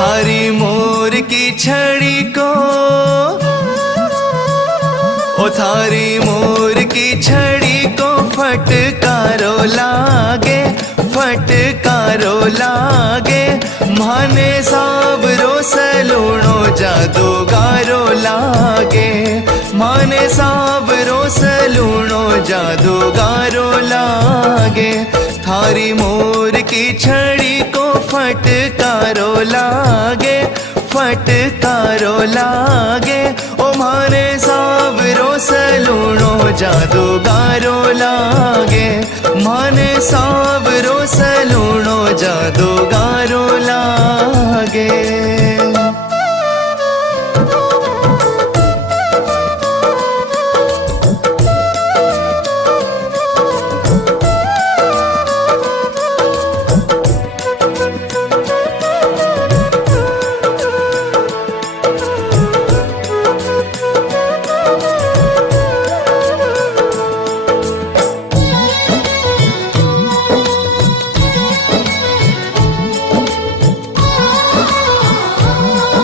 थारी मोर की छड़ी को, ओ थारी मोर की छड़ी को फटकारो लागे, फटकारो लागे। माने सावरो सलूणो जादूगारो लागे, माने सावरो सलूणो जादूगारो लागे। थारी मोर की छड़ी को फटकारो लागे, फटकारो लागे। ओ माने सावरो सलूणो जादूगारो लागे, माने सावरो सलूणो जादूगारो